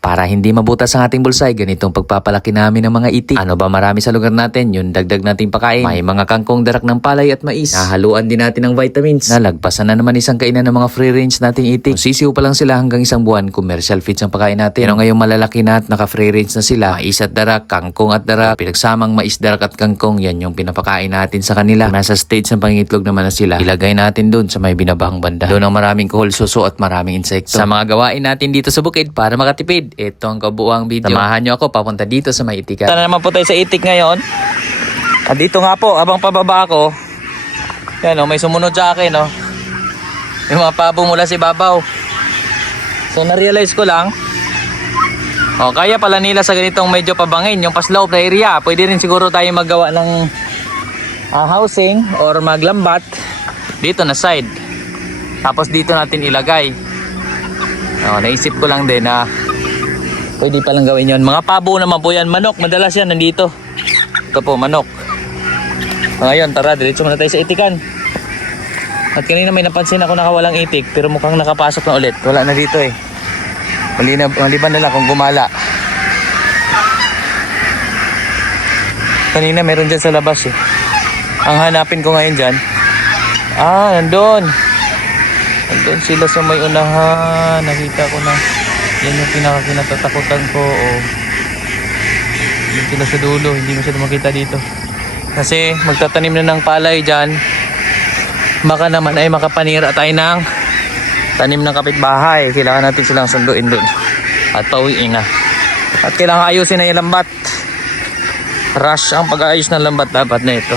Para hindi mabutas ang ating bulsay, ganitong pagpapalaki namin ng mga itik. Ano ba marami sa lugar natin, yung dagdag nating pakain. May mga kangkong, darak ng palay at mais. Nahaluan din natin ng vitamins. Nalagpasan na naman isang kainan ng mga free range nating itik. Kung sisiw pa lang sila hanggang isang buwan, commercial feeds ang pakain natin. Pero ngayong malalaki na at naka free range na sila, mais at darak, kangkong at darak, pinagsamang mais, darak at kangkong, yan yung pinapakain natin sa kanila. Kung nasa stage ng pangingitlog naman na sila, ilagay natin dun sa may binabahang banda. Doon ang maraming kuhol, suso at maraming insekto. Sa mga gawain natin dito sa bukid para makatipid, ito ang kabuuang video. Samahan nyo ako papunta dito sa may itikan. Tara naman po tayo sa itik ngayon. At dito nga po, abang pababa ako, yan o, may sumunod sa akin o. Yung mga pabo mula sa ibabaw. So na-realize ko lang, o kaya pala nila sa ganitong medyo pabangin, yung pa-slope na area, pwede rin siguro tayo magawa ng housing or maglambat dito na side. Tapos dito natin ilagay. O, naisip ko lang din na pwede palang gawin yun. Mga pabo naman po yan. Manok, madalas yan nandito. Ito po, manok. Ngayon, tara, diretso muna tayo sa itikan. At kanina may napansin ako nakawalang itik, pero mukhang nakapasok na ulit. Wala na dito eh. Maliban na lang kung gumala. Kanina meron dyan sa labas eh. Ang hanapin ko ngayon dyan, nandun. Nandun sila sa may unahan. Nakita ko na. Yan yung pinakakinatatatakutan ko. Yan sila sa dulo. Hindi masyado makita dito. Kasi magtatanim na ng palay dyan. Baka naman ay makapanira tayo ng tanim ng kapitbahay. Kailangan natin silang sunduin dun. At pauwiin na. At kailangan ayusin na yung lambat. Rush ang pag-aayos ng lambat dapat na ito.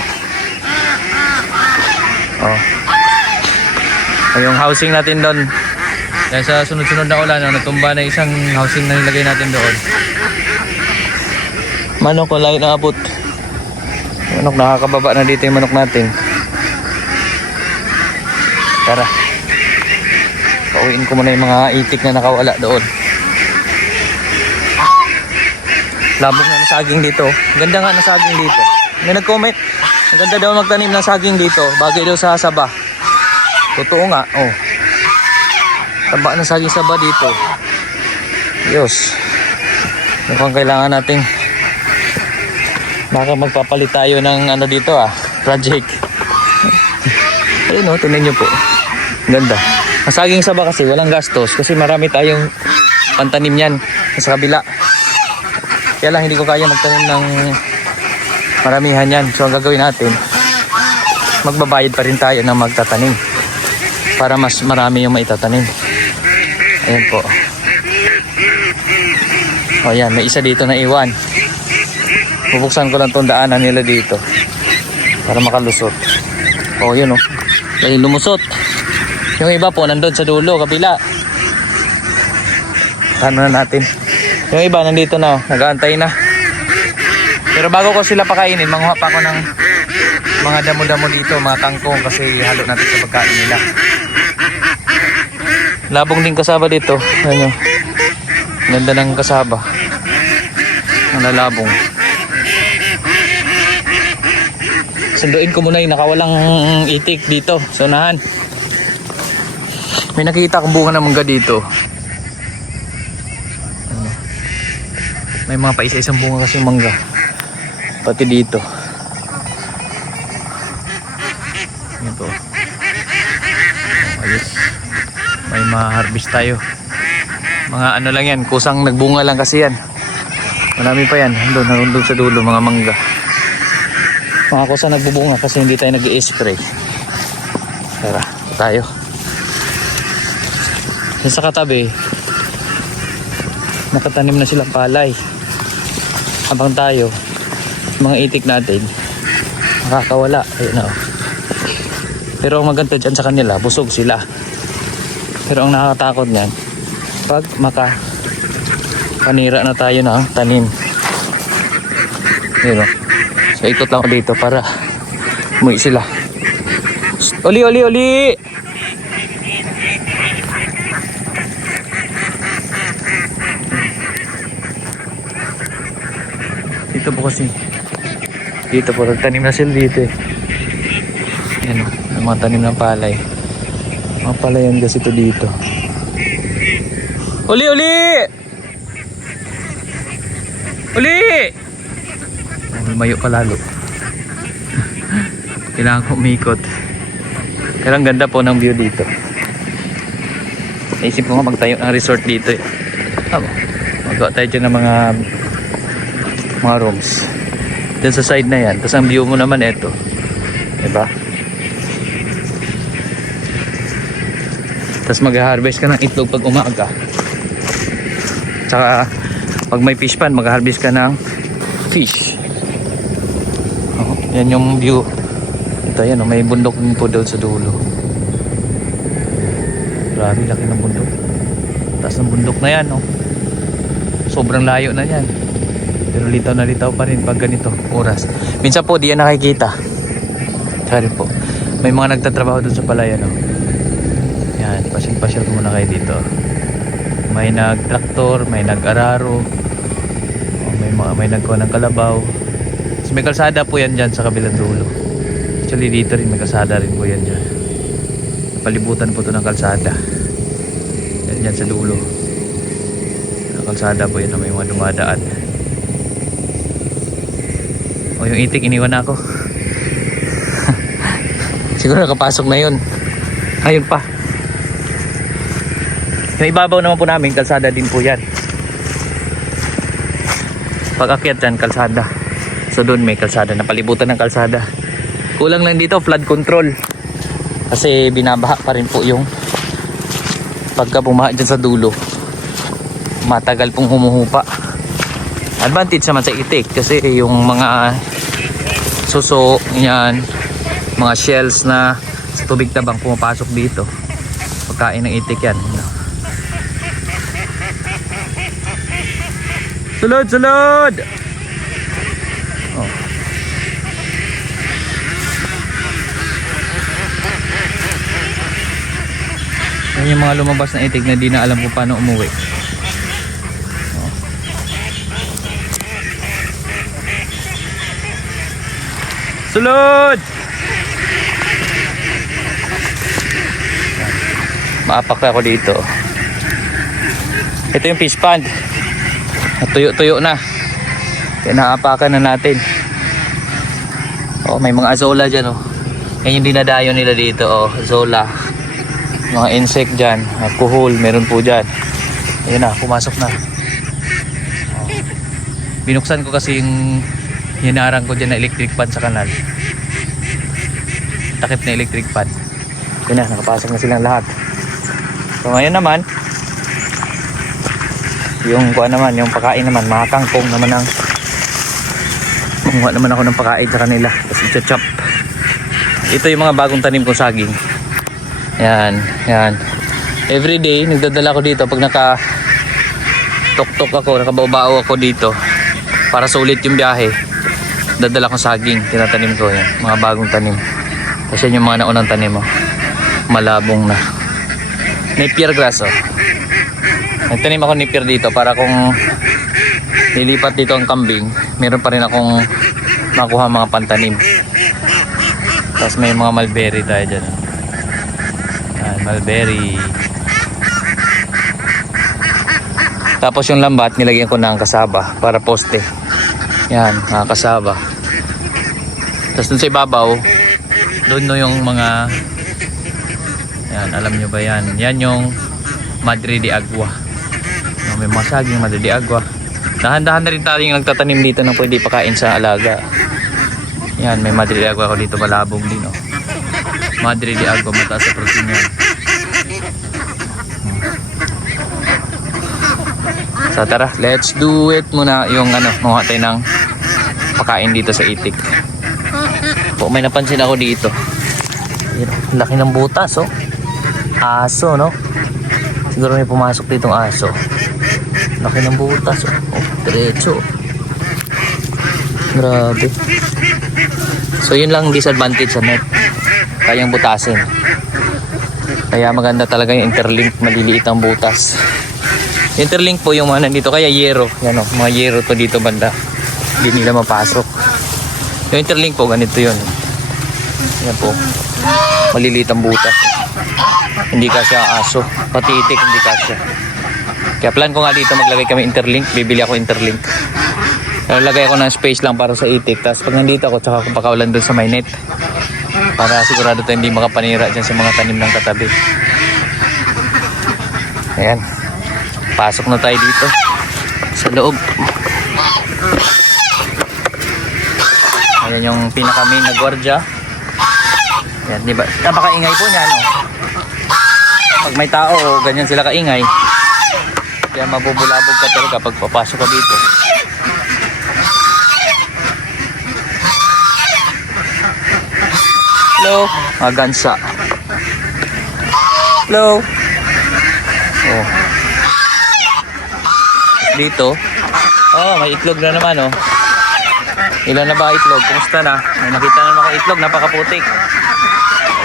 Yung housing natin doon. Dahil sa sunod-sunod na ulan, natumba na isang housing na nilagay natin doon. Manok, wala na abot. Manok, nakakababa na dito yung manok natin. Tara. Pauwiin ko muna yung mga itik na nakawala doon. Labog na ng saging dito. Ganda nga ng saging dito. May nag-comment. Ang ganda daw magtanim ng saging dito. Bagay daw sa saba. Totoo nga. Taba ng saging saba dito. Diyos. Mukhang kailangan nating baka magpapalit tayo ng dito project. Ayun tingnan nyo po. Ganda. Ang saging saba kasi walang gastos kasi marami tayong pantanim yan sa kabila. Kaya lang hindi ko kaya magtanim ng maramihan yan. So ang gagawin natin, magbabayad pa rin tayo ng magtatanim para mas marami yung maitatanim. Ayan po. O yan, may isa dito na iwan. Bubuksan ko lang itong daanan nila dito para makalusot. O yun ay lumusot. Yung iba po nandun sa dulo, kabila. Tano na natin. Yung iba nandito na, nag-aantay na. Pero bago ko sila pakainin, manguha pa ako ng mga damo-damo dito, mga kangkong kasi halo natin sa pagkain nila. Labong din kasaba dito. Ayan nyo. Ganda ng kasaba. Ang lalabong. Sunduin ko muna yung nakawalang itik dito sa unahan. May nakita akong bunga ng mangga dito. May mga paisa-isang bunga kasi mangga. Pati dito. Ito. Ayos. May ma-harvest tayo. Mga lang yan, kusang nagbunga lang kasi yan. Marami pa yan, doon sa dulo, mga mangga. Mga kusang nagbubunga kasi hindi tayo nag-i-spray. Tara, tayo. Sa katabi, nakatanim na silang palay. Habang tayo, mga itik natin, nakakawala. Ayun na. Pero ang maganda dyan sa kanila, busog sila. Pero ang nakakatakot niyan, pag panira na tayo ng tanim. Yun so ikot lang ako dito para umuwi sila. Oli, oli, oli! Dito po kasi. Dito po, nagtanim na sila dito eh. Yan ang mga tanim ng palay. Mga palayan kasi ito dito. Uli, uli! Uli! Lumayo pa lalo. Kailangan ko umikot. Pero ang ganda po ng view dito. Naisip ko nga magtayo ng resort dito eh. Magawa tayo dyan ng mga rooms. Dyan sa side na yan. Tapos ang view mo naman eto. Diba? Tapos mag-harvest ka ng itlog pag umaga. Tsaka pag may fish pan, mag-harvest ka ng fish. Oh, yan yung view. Ito yan, oh, may bundok din po doon sa dulo. Grabe, laki ng bundok. Taas ng bundok na yan, oh. Sobrang layo na yan. Pero litaw na litaw pa rin pag ganito oras. Minsan po di yan nakikita. Sorry po. May mga nagtatrabaho doon sa palayan, oh. Yan, pasyal-pasyal ko muna kayo dito. May nag-traktor, may nag-araro, may nagkuha ng kalabaw. So, may kalsada po yan dyan sa kabilang dulo. Actually dito rin may kalsada rin po yan dyan. Palibutan po ito ng kalsada. Yan dyan sa dulo. Kalsada po yan, may mga dumadaan. O yung itik iniwan na ako. Siguro nakapasok na yun. Ayun pa. Yung ibabaw naman po namin, kalsada din po yan. Pag akyat dyan, kalsada. So doon may kalsada, napalibutan ng kalsada. Kulang lang dito, flood control. Kasi binabaha pa rin po yung pagka bumaha dyan sa dulo. Matagal pong humuhupa. Advantage naman sa itik kasi yung mga suso, yan, mga shells na sa tubig tabang pumapasok dito. Pagkain ng itik yan. Sulod, sulod! Oh. Yan yung mga lumabas na itik na di na alam kung paano umuwi. Oh. Sulod! Maapak ako dito. Ito yung fish pond. Tuyo-tuyo na. Kaya naapakan na natin. Oh, may mga azola dyan, oh. Yan yung dinadayo nila dito, oh. Azola. Mga insect dyan. Alcohol, meron po dyan. Ayun na, pumasok na. Oh. Binuksan ko kasi yung hinarang ko dyan na electric pan sa kanal. Takip na electric pan. Yun na, nakapasok na silang lahat. So ngayon naman, yung kuha naman, yung pakain naman, mga kangkong naman ang kumuha naman ako ng pakain sa kanila. Tapos i-chop. Ito yung mga bagong tanim kong saging. Yan, yan. Everyday, nagdadala ko dito pag naka-tok-tok ako, nakabao-bao ako dito para sulit yung biyahe. Dadala ko saging, tinatanim ko yan. Mga bagong tanim. Kasi yung mga naunang tanim mo, malabong na. Napier grass, oh. Nagtanim ako napier dito para kung lilipat dito ang kambing, meron pa rin akong makuha mga pantanim. Tapos may mga mulberry tayo dyan. Yan, mulberry. Tapos yung lambat, nilagyan ko ng kasaba para poste. Yan, mga kasaba. Tapos dun sa ibabaw, doon no yung mga, yan, alam nyo ba yan? Yan yung Madre de Agua. May mga saging Madre de Agua. Dahan-dahan na rin tayo yung nagtatanim dito ng pwede pakain sa alaga. Yan, may Madre de Agua ako dito, malabong din, oh. Madre de Agua, mataas sa protein yan. So tara, let's do it muna yung mga tayo ng pakain dito sa itik. Po, may napansin ako dito. Laki ng butas, oh. Aso, no? Siguro may pumasok ditong aso. Laki ng butas, oh. Oh, diretso. Grabe. So yun lang disadvantage sa net. Kayang butasin. Kaya maganda talaga yung interlink, maliliit ang butas. Interlink po yung mga nandito, kaya yero. Yan, oh, mga yero to dito banda. Hindi nila mapasok. Yung interlink po, ganito yun. Yan po. Maliliit ang butas. Hindi kasya aso. Pati itik, hindi kasya. Kaya plan ko nga dito maglagay kami interlink. Bibili ako interlink. Lagay ako ng space lang para sa itik. Tapos pag nandito ako, tsaka ako pakaulan doon sa may net. Para sigurado tayo hindi makapanira dyan sa mga tanim ng katabi. Ayan. Pasok na tayo dito. Sa loob. Ayan yung pinaka-main na gwardiya. Ayan, diba? Napakaingay po niya, no? Pag may tao, ganyan sila kaingay. Kaya mabubulabog ka talaga pag papasok ka dito. Hello, mga gansa. Hello. Oh. Dito. Oh, may itlog na naman, oh. Ilan na ba itlog? Kumusta na? May nakita na naman itlog, napakaputik.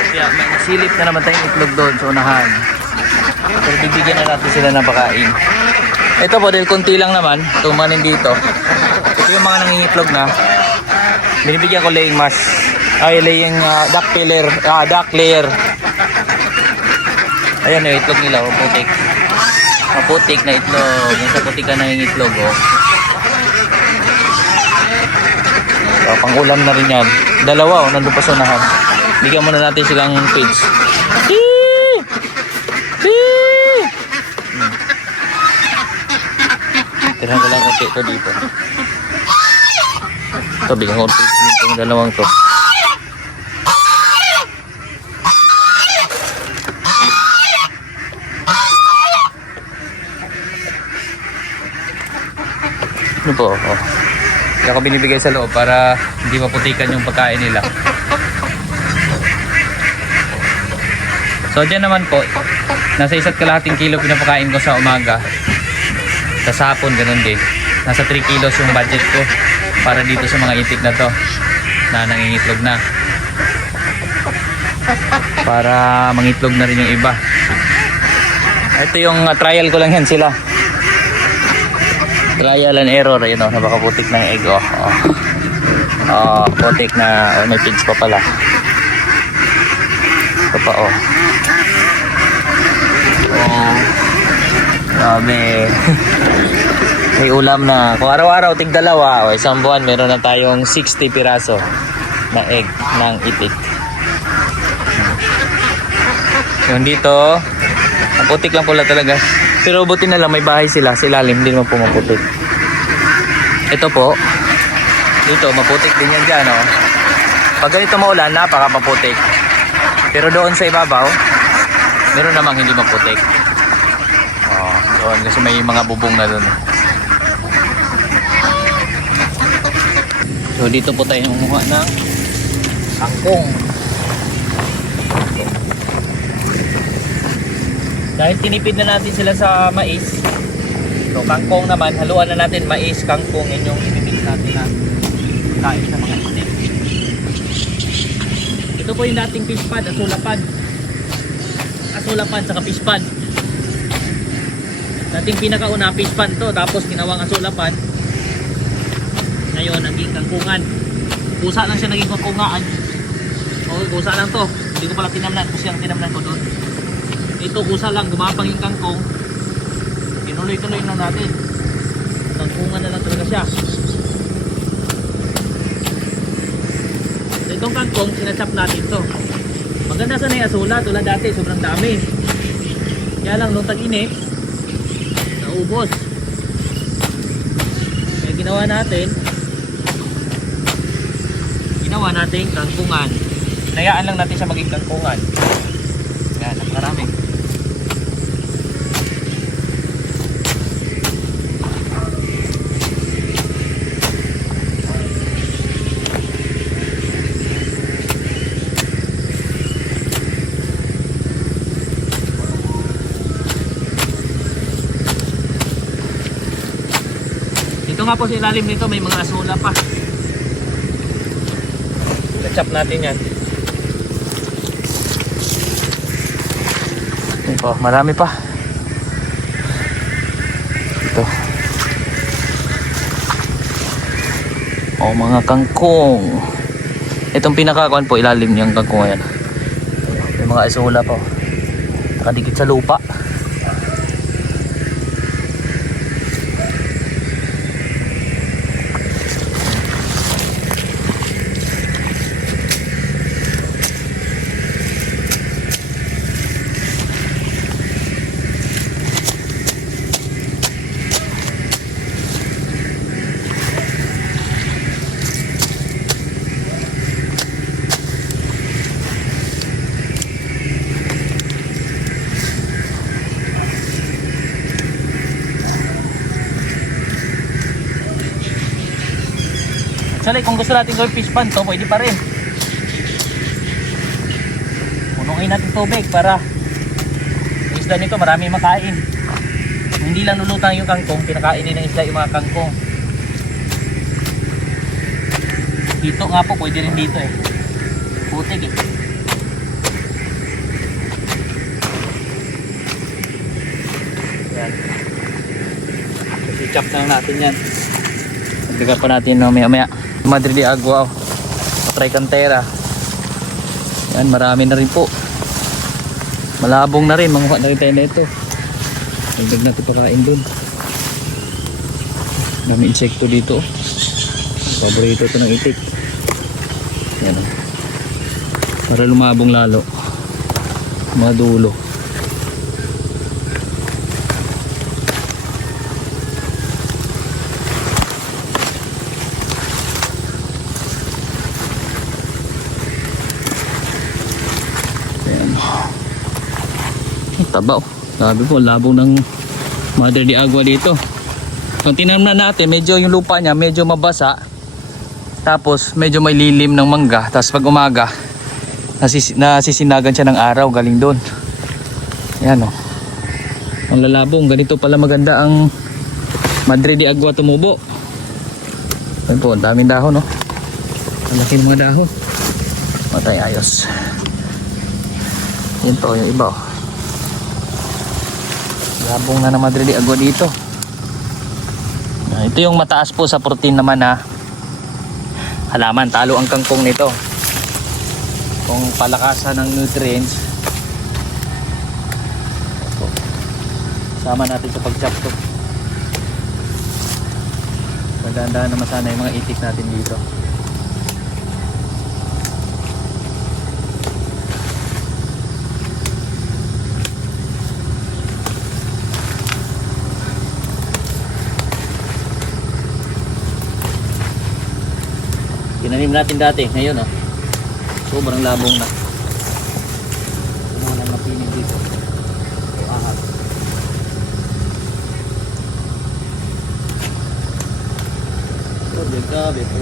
Kaya may nasilip na naman tayong itlog doon sa unahan. Pero bibigyan na natin sila ng pakain. Ito po, dahil konti lang naman, tumanin dito. Ito yung mga nangingitlog na. Binibigyan ko laying mask. Ay, laying duck layer. Ayan yung itlog nila, oh, putik. Maputik na itlog. Yung sa putik ka nangingitlog, oh. So, pang-ulam na rin yan. Dalawa, oh, nandun pa sa unahan. Bigyan muna natin silang feeds. Tirahan ko lang konti ito dito. Ito, bigyan ko feeds dito yung dalawang to. Ano po? Oh. Kaya ako binibigay sa loob para hindi maputikan yung pagkain nila. So dyan naman po, nasa 1.5 kilo pinapakain ko sa umaga. Sa hapon ganun din. Nasa 3 kilos yung budget ko para dito sa mga itik na to na nangingitlog na. Para mangitlog na rin yung iba. Ito yung trial ko lang yan sila. Trial and error, yun o, napakaputik ng egg, oh. Putik na, oh, may pigs pa pala. Ito pa, oh. Grabe. May ulam na. Kung araw-araw, tig dalawa, o isang buwan, meron na tayong 60 piraso na egg ng itik. Yung dito, maputik lang pula talaga. Pero buti na lang may bahay sila, sa ilalim hindi naman po maputik. Ito po, dito maputik din yan dyan, oh. Pag ganito maulan, napaka-maputik. Pero doon sa ibabaw, meron namang hindi maputik. Oh, doon kasi may mga bubong na doon. So dito po tayo kumuha ng kangkong. Dahil tinipid na natin sila sa mais, so kangkong naman, haluan na natin mais, kangkong, yan yung imimix natin na kain sa mga itik. Ito po yung dating fish pad, asulapan saka fish pad. Dating pinakauna fish pad to, tapos ginawang asulapan. Ngayon naging kangkungan. Kusa lang siya naging kangkungaan. O kusa lang to, hindi ko pala tinamnan kasi ang tinamnan ko doon. Ito kusa lang, gumapang yung kangkong. Tinuloy-tuloy lang natin. Kangkungan na lang talaga siya. So itong kangkong, sinachap natin to. Maganda sana yung asula, tulad dati, sobrang dami. Kaya lang, nung tag-init, naubos. Kaya ginawa natin kangkungan. Hinayaan lang natin siya maging kangkungan. Yan, napakarami. Dito nga po sa ilalim nito may mga asula pa. Chop natin yan. Ito, marami pa. Ito. Oh, mga kangkong. Itong pinakakuan po ilalim niyang kangkong yan. May mga asula pa. Nakadikit sa lupa. Actually, kung gusto natin gawin fish pond to, pwede pa rin. Punuin natin tubig para yung isda nito marami makain. Hindi lang lulutang yung kangkong, kinakainin ng isda yung mga kangkong. Dito nga po, pwede rin dito eh. Putik eh. Yan. Kasi chop na lang natin yan. Nagdagan pa natin maya. Madre de Agua. Patray Cantera. Yan, marami na rin po. Malabong na rin, manguha na rin tayo na ito. Nagdag natin pakain dun. Dami insekto dito. Paborito ito ng itik. Yan o. Para lumabong lalo. Mga dulo. Taba oh. Sabi po, labong ng Madre de Agua dito. Kung tinamnan natin, medyo yung lupa niya medyo mabasa. Tapos medyo may lilim ng mangga. Tapos pag umaga, nasisinagan siya ng araw galing doon. Yan oh. Ang lalabong, ganito pala maganda ang Madre de Agua tumubo. Ayun po, ang daming dahon oh. Ang laki ng mga dahon. Matay ayos. Yan po, yung iba oh. Labong na ng Madre de Agua dito. Ito yung mataas po sa protein naman na halaman. Talo ang kangkong nito. Kung palakasan ng nutrients, ito. Sama natin sa pag-chop to. Magandaan naman sana yung mga itik natin dito. Tinanim natin dati, ngayon oh. Sobrang labong na. Ito na lang napinig dito. Ito ahas. Ito, grabe po.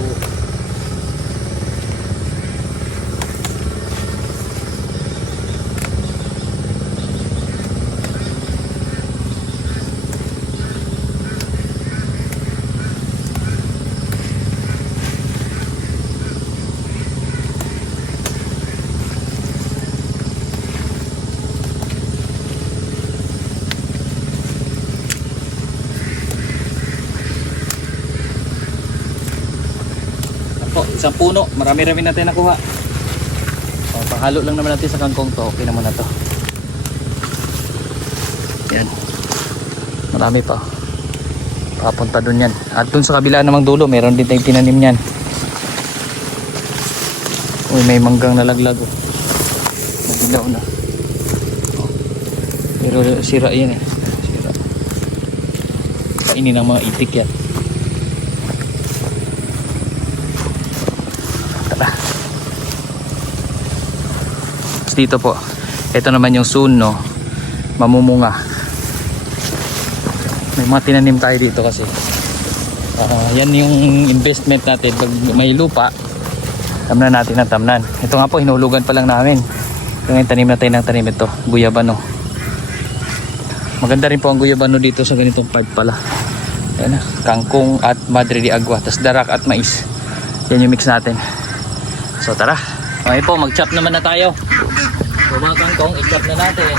Isang puno, marami-rami natin nakuha. O, pahalo lang naman natin sa kangkong to. Okay naman na to. Yan. Marami pa. Papunta dun yan. At dun sa kabila namang dulo, meron din tayong tinanim yan. Uy, may manggang nalaglag. Nagilaw na. O. Pero sira yan eh. Sira. Kainin ng mga itik yan. Dito po, ito naman yung soon no, mamumunga. May mga tinanim tayo dito kasi yan yung investment natin. Pag may lupa, tamnan natin ang tamnan. Ito nga po, hinulugan pa lang namin. Yung tanim natin ng tanim ito, guyabano. Maganda rin po ang guyabano dito sa ganitong part pala. Yan, kangkong at Madre de Agua, tas darak at mais. Yan yung mix natin. So tara, okay po, mag-chop naman na tayo. So mga kangkong, i-chop na natin.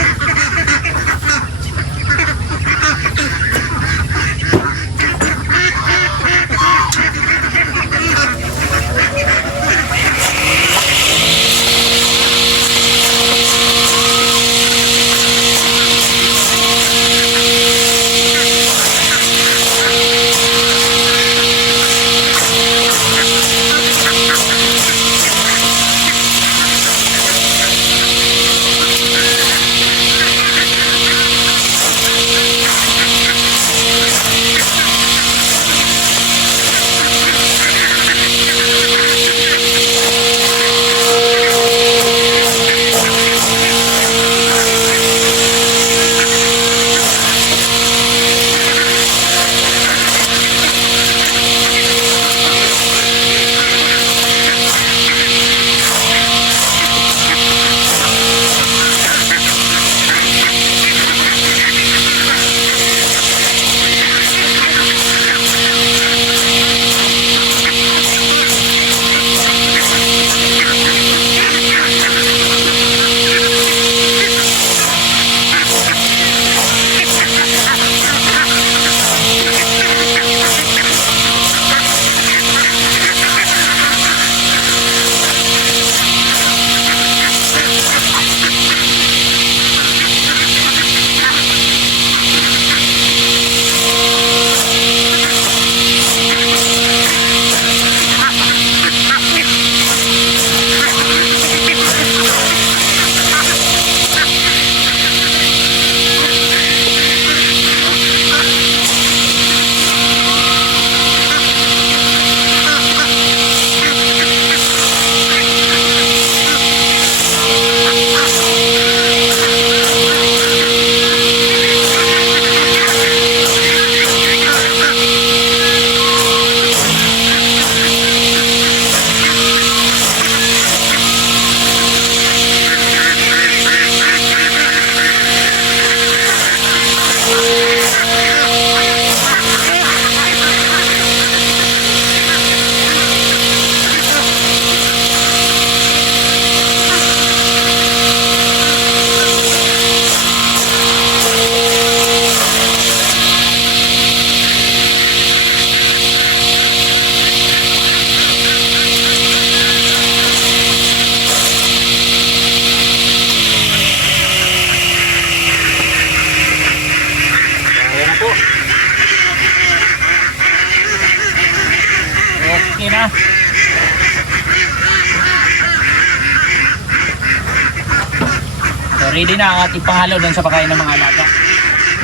ready na ang ating panghalo doon sa pagkain ng mga alaga.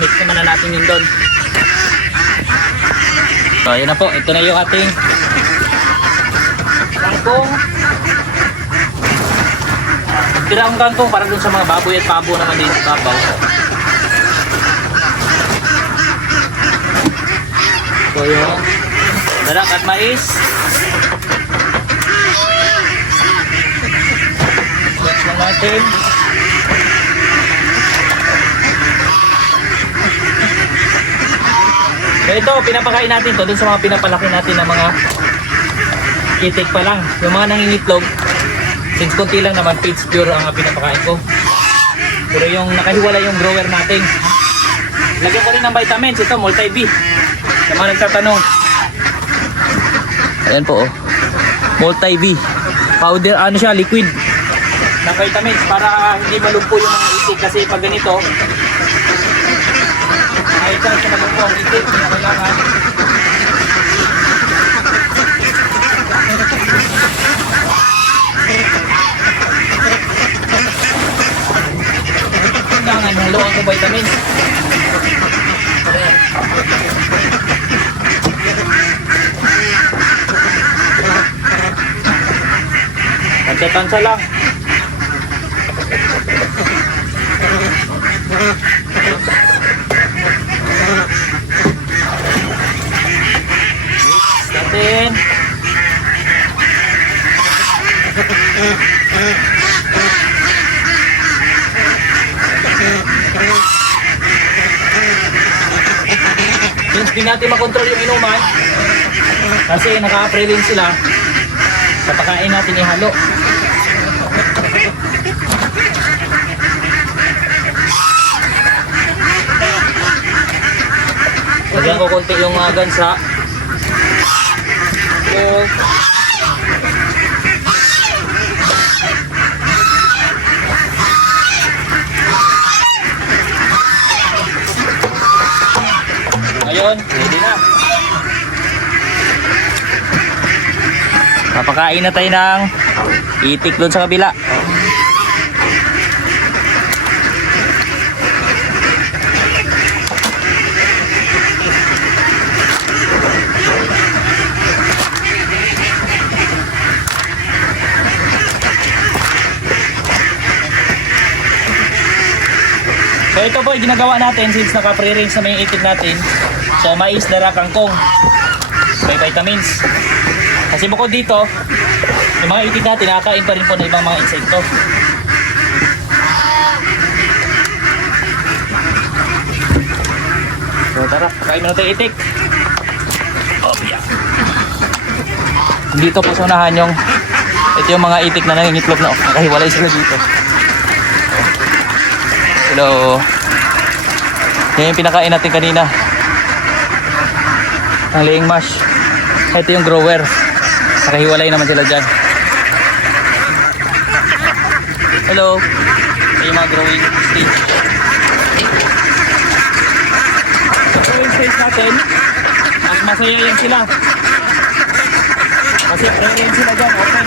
Mix naman na natin yun doon. So, yun na po. Ito na yung ating kangkong. Tiraang kangkong para doon sa mga baboy at pabo naman din sa babaw. So, yung darak at mais. Mix lang natin. So ito, pinapakain natin to dun sa mga pinapalaki natin na mga itik pa lang. Yung mga nangingitlog, since konti lang naman, feeds pure ang pinapakain ko. Pero yung nakahiwala yung grower natin, lagyan ko rin ng vitamins. Ito, multi-B. Sa mga nagtatanong. Ayan po, oh. Multi-B. Powder, ano siya, liquid na vitamins para hindi malumpo yung mga itik. Kasi pag ganito, ay chance na magpo ang itik na kailangan. Kailangan haluan ko vitamins. Tansa-tansa lang. Natin. Since di natin makontrol yung inuman kasi naka-apply rin sila sa pagkain natin ihalo. Lagyan ko konti yung gansa. So, ngayon, ready na. Papakain na tayo ng itik doon sa kabila. So ito po yung ginagawa natin since naka-pre-range na yung itik natin. So mais, dara, kangkong. May vitamins. Kasi bukod dito, yung mga itik natin nakakain pa rin po ng ibang mga insekto. So tara, pakain mo na tayo itik. Oh, yeah. Dito po sa unahan yung ito yung mga itik na nangingitlog na nakahiwalay sila dito. Hello. Yan yung pinakain natin kanina. Ang laying mash. Ito yung grower. Nakahiwalay naman sila dyan. Hello. Ito yung mga growing stage. Sa growing stage natin, mas masaya yan sila. Kasi pre-range sila dyan. Open.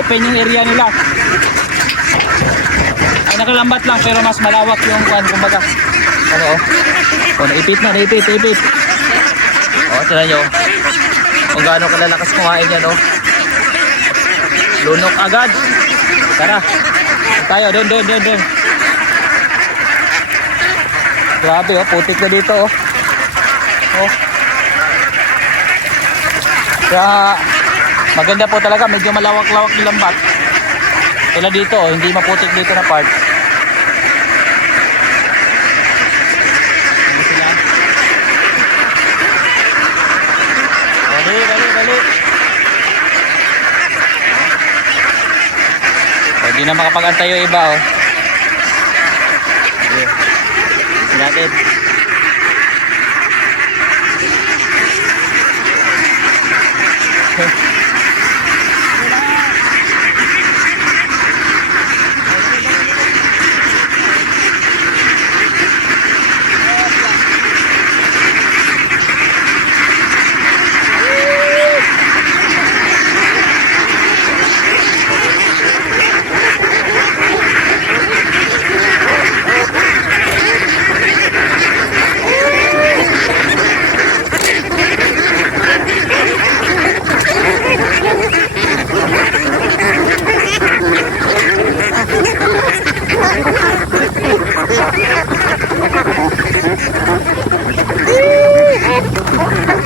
Open yung area nila. Ay nakalambat lang pero mas malawak yung kumbaga. Ano oh? Oh, naipit. Oh, tignan nyo. Kung gaano kalalakas kumain yan oh. Lunok agad. Tara. Tayo, doon. Grabe oh, putik na dito oh. Oh. Kaya maganda po talaga, medyo malawak-lawak yung lambat. Tulad dito, hindi maputik dito na part. Dali. Hindi na makapag-antay yung iba oh. Sige. Natin.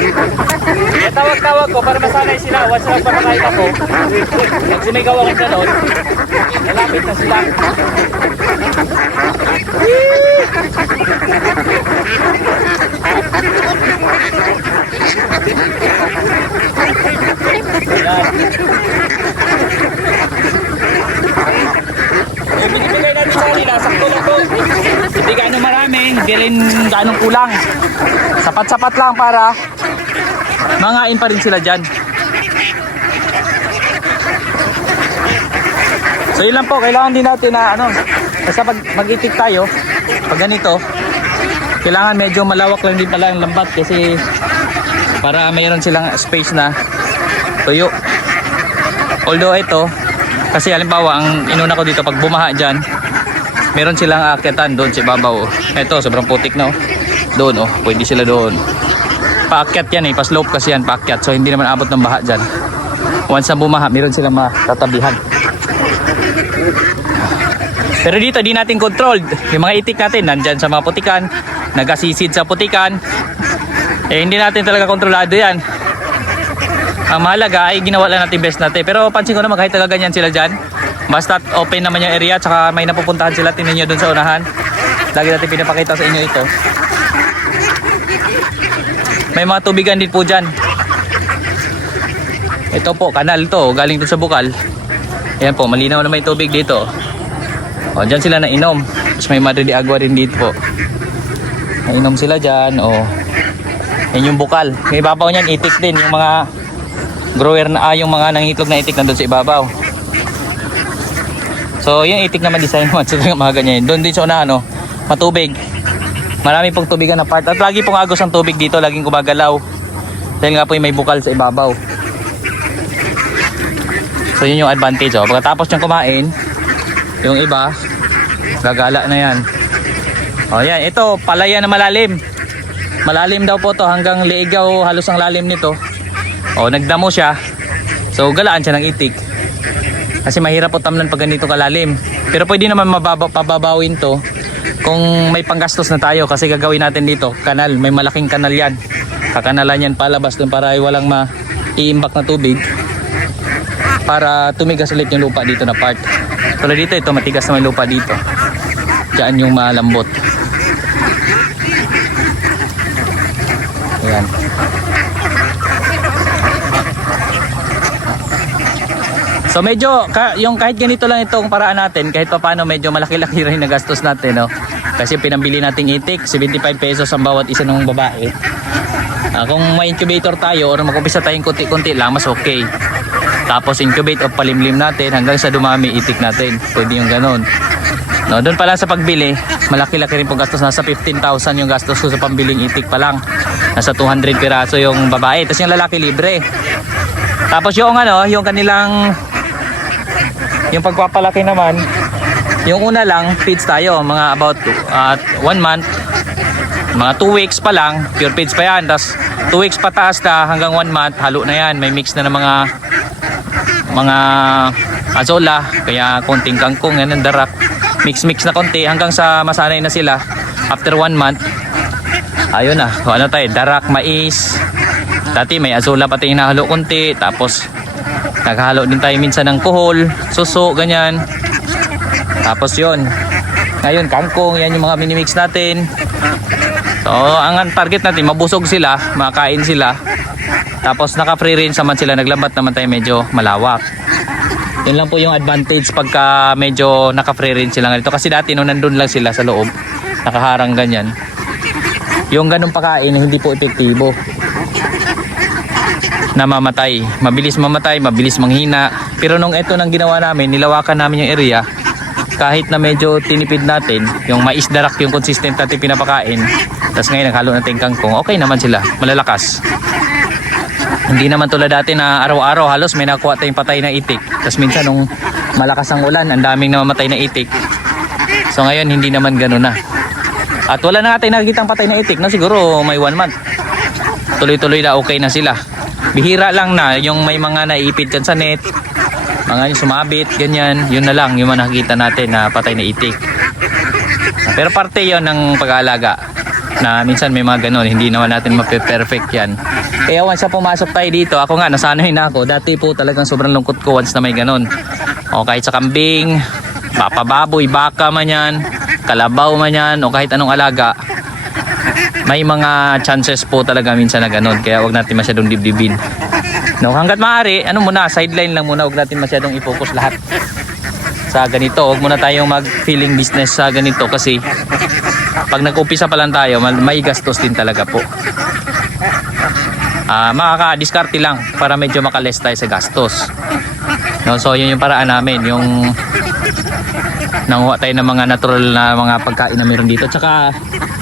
Kaya tawag-tawag ko para masanay sila. Once na papakain ako, pag sumigaw ako gano'n, lalapit na sila. Ayan. Yung binibigay natin sa kanila, sakto lang po. Hindi gaano marami, hindi rin gaano kulang. Sapat-sapat lang para mangain pa rin sila dyan. So yun lang po, kailangan din natin na basta pag mag-itik tayo, pag ganito, kailangan medyo malawak lang din pala ang lambat kasi para mayroon silang space na tuyo. Although ito, kasi halimbawa ang inuna ko dito, pag bumaha dyan, meron silang aakyatan doon sa ibabaw. Ito, sobrang putik na doon, pwede sila doon. Paakyat yan pa-slope kasi yan, paakyat. So hindi naman abot ng baha dyan. Once na bumaha, meron silang matatabihan. Pero dito, di natin controlled. Yung mga itik natin, nandyan sa mga putikan, nagasisid sa putikan. Hindi natin talaga kontrolado yan. Ang mahalaga ay ginawa lang natin best natin. Pero pansin ko naman kahit talaga ganyan sila dyan, basta open naman yung area, tsaka may napupuntahan sila, tingnan nyo dun sa unahan. Lagi natin pinapakita sa inyo ito. May mga tubigan din po dyan. Ito po, kanal to, galing dun sa bukal. Ayan po, malinaw na may tubig dito. O, dyan sila nainom. Tapos may Madre de Agua rin dito po. Nainom sila dyan, yan yung bukal. May ibabaw niyan, itik din. Yung mga grower na, yung mga nangitlog na itik nandun sa ibabaw. So, yung itik naman design mo. So, mga ganyan. Doon din sa una, matubig. Marami pong tubigan na part. At lagi pong agos ang tubig dito. Laging gumagalaw. Dahil nga po yung may bukal sa ibabaw. So, yun yung advantage. Pagkatapos niyang kumain, yung iba, gagala na yan. Yan. Ito, palaya na malalim. Malalim daw po to hanggang liigaw halos ang lalim nito. Nagdamo siya. So galaan siya ng itik. Kasi mahirap po tamnan pag ganito kalalim. Pero pwede naman pababawin to kung may panggastos na tayo kasi gagawin natin dito kanal. May malaking kanal yan. Kakanalan yan palabas dun para walang maiimbak na tubig. Para tumigas ulit yung lupa dito na part. Tulad dito, ito matigas na may lupa dito. Diyan yung malambot. Ayan. So medyo yung kahit ganito lang itong paraan natin, kahit paano medyo malaki-laki rin na gastos natin, Kasi pinambili nating itik, 75 pesos ang bawat isa ng babae. Kung may incubator tayo or mag-umpisa tayong kunti-kunti lang, mas okay. Tapos incubate o palimlim natin hanggang sa dumami itik natin. Pwede yung ganon. Doon pa lang sa pagbili, malaki-laki rin po gastos. Nasa 15,000 yung gastos ko sa pambiling itik pa lang. Nasa 200 piraso yung babae. Tapos yung lalaki libre. Tapos yung yung kanilang yung pagpapalaki naman, yung una lang feeds tayo mga about 1 month, mga 2 weeks pa lang pure feeds pa yan. Tapos 2 weeks pataas na hanggang 1 month halo na yan. May mix na ng mga azola, kaya konting kangkong yan ang darak, mix na konti hanggang sa masanay na sila. After 1 month ayun na, tayo, darak, mais. Dati may azola pati hinahalo konti, tapos naghalo din tayo minsan ng kuhol, suso, ganyan. Tapos yun, ngayon kangkong, yan yung mga minimix natin. So ang target natin, mabusog sila, makain sila. Tapos naka free range naman sila, naglambat naman tayo medyo malawak. Yun lang po yung advantage pagka medyo naka free range sila ganito. Kasi dati nung nandun lang sila sa loob, nakaharang ganyan, yung ganung pakain hindi po epektibo. Namamatay, mabilis mamatay, mabilis manghina. Pero nung ito nang ginawa namin, nilawakan namin yung area, kahit na medyo tinipid natin, yung mais darak yung consistent natin pinapakain, tapos ngayon naghalo natin kangkong, okay naman sila, malalakas. Hindi naman tulad dati na araw-araw halos may nakuha tayong patay na itik. Tapos minsan nung malakas ang ulan, ang daming namamatay na itik. So ngayon hindi naman gano'n na. At wala na nga tayong nakikitang patay na itik na siguro may 1 month. Tuloy-tuloy na okay na sila. Bihira lang na yung may mga naipit dyan sa net, mga sumabit, ganyan. Yun na lang yung nakikita natin na patay na itik. Pero parte yon ng pag-aalaga. Na minsan may mga ganun, hindi naman natin mape-perfect yan. Kaya once na pumasok tayo dito, ako nga nasanay na ako. Dati po talagang sobrang lungkot ko once na may ganun. O kahit sa kambing, papababoy, baka man yan, kalabaw man yan, o kahit anong alaga, may mga chances po talaga minsan na ganun. Kaya wag natin masyadong dibdibin. No, hanggat maaari, ano muna, sideline lang muna, wag natin masyadong i-focus lahat sa ganito. Huwag muna tayong mag-feeling business sa ganito kasi pag nag-umpisa pa lang tayo, may gastos din talaga po. Makaka-diskarte lang para medyo makaless tayo sa gastos. No, so yun yung paraan namin, yung nanguha tayo ng mga natural na mga pagkain na meron dito. Tsaka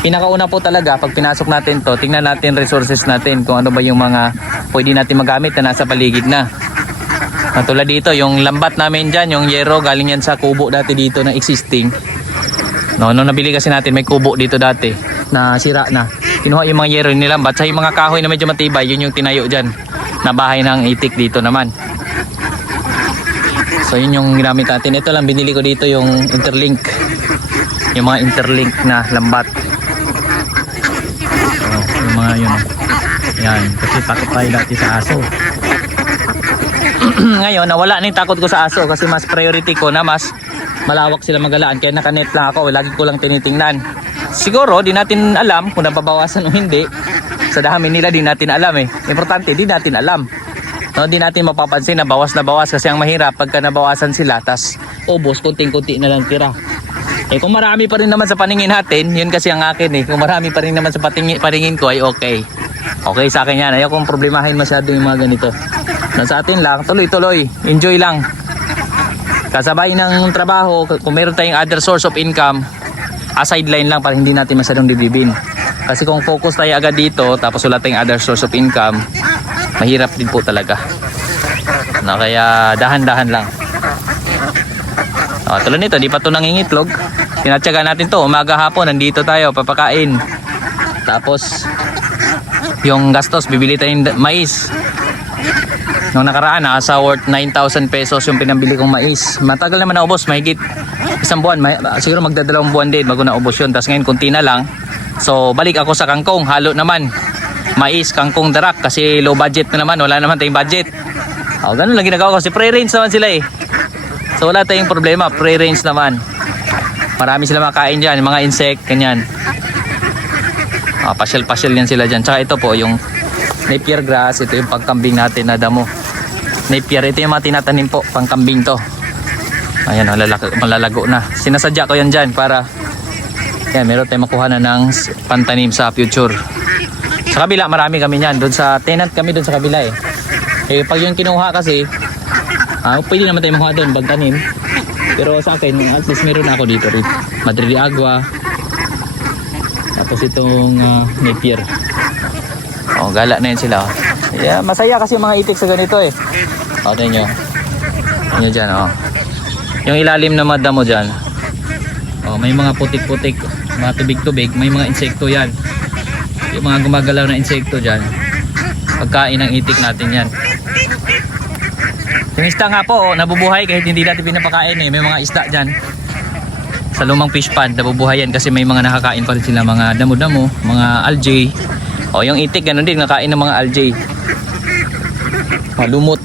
pinakauna po talaga, pag pinasok natin to, tingnan natin resources natin kung ano ba yung mga pwede natin magamit na nasa paligid na. Tulad dito, yung lambat namin dyan, yung yero, galing yan sa kubo dati dito na existing. No, nung nabili kasi natin, may kubo dito dati na sira na. Kinuha yung mga yero nilambat. Sa yung mga kahoy na medyo matibay, yun yung tinayo dyan na bahay ng itik dito naman. So yun yung ginamit natin. Ito lang binili ko dito yung interlink. Yung mga interlink na lambat. So, yung mga yun. Yan, kasi takot tayo dati sa aso. Ngayon nawala na yung takot ko sa aso kasi mas priority ko na mas malawak sila magalaan, kaya nakanet lang ako, lagi ko lang tinitingnan. Siguro di natin alam kung nababawasan o hindi, sa dami nila di natin alam importante di natin alam, no, di natin mapapansin na bawas kasi ang mahirap pagka nabawasan sila tas ubos, kunting-kunti na lang tira. Kung marami pa rin naman sa paningin natin, yun kasi ang akin kung marami pa rin naman sa paningin ko ay okay sa akin yan. Ayaw kong problemahin masyado yung mga ganito. Sa atin lang, tuloy-tuloy, enjoy lang. Kasabay ng trabaho, kung meron tayong other source of income, sideline lang para hindi natin masyadong didibin. Kasi kung focus tayo agad dito, tapos wala tayong other source of income, mahirap din po talaga. No, kaya dahan-dahan lang. Tulad nito, di pa ito nangingitlog. Tinatsaga natin to, umaga hapon, nandito tayo, papakain. Tapos, yung gastos, bibili tayong mais. Nung nakaraan, sa worth 9,000 pesos yung pinambili kong mais. Matagal naman naubos, mahigit isang buwan. Siguro magdadalawang buwan din bago naubos yun. Tapos ngayon, kunti na lang. So, balik ako sa kangkong. Halo naman. Mais, kangkong, darak. Kasi low budget na naman. Wala naman tayong budget. Ganun lang ginagawa ko. Kasi pre-range naman sila So, wala tayong problema. Pre-range naman. Marami sila makain dyan. Mga insect, kanyan. Pasyal-pasyal yan sila dyan. Tsaka ito po, yung Napier grass. Ito yung pagkambing natin na damo. Napier, ito yung mga tinatanim po, pangkambing to. Ayan, malalago na. Sinasadya ko yan dyan para meron tayong makuha na ng pantanim sa future. Sa kabila, marami kami yan. Doon sa tenant kami doon sa kabila pag yung kinuha kasi, pwede naman tayo makuha doon, bagtanim. Pero sa akin, at least meron ako dito rin. Madre de Agua. Tapos itong Napier. Gala na yun sila. Yeah, masaya kasi yung mga itik sa ganito tingnan nyo. Tingnan nyo dyan yung ilalim na madamo dyan. May mga putik-putik, mga tubig-tubig, may mga insekto yan. Yung mga gumagalaw na insekto dyan, pagkain ng itik natin yan. Yung isda nga po, nabubuhay kahit hindi natin pinapakain may mga isda dyan. Sa lumang fish pond, nabubuhay yan kasi may mga nakakain pa rin sila, mga damo-damo, mga algae. Yung itik, ganun din, nakain ng mga algae. Mga lumot.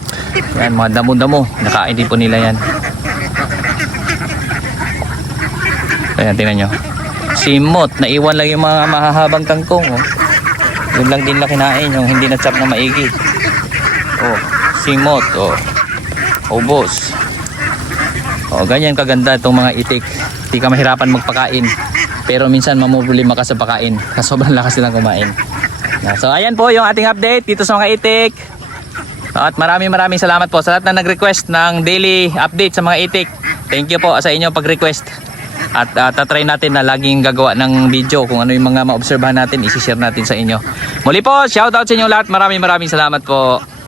Yan, mga damo-damo. Nakain din po nila yan. Ayan, tingnan nyo. Simot. Naiwan lang yung mga mahahabang kangkong. Yun lang din na kinain. Yung hindi na-chop na maigi. Simot. Ubos. Ganyan kaganda itong mga itik. Hindi ka mahirapan magpakain. Pero minsan mamumulima ka sa pakain. Kasi sobrang lakas nilang kumain. So ayan po yung ating update dito sa mga itik. At maraming salamat po sa lahat na nag-request ng daily update sa mga itik. Thank you po sa inyo pag-request. At tatry natin na laging gagawa ng video kung ano yung mga maobserbahan natin, isi-share natin sa inyo. Muli po, shoutout sa inyo lahat. Maraming salamat po.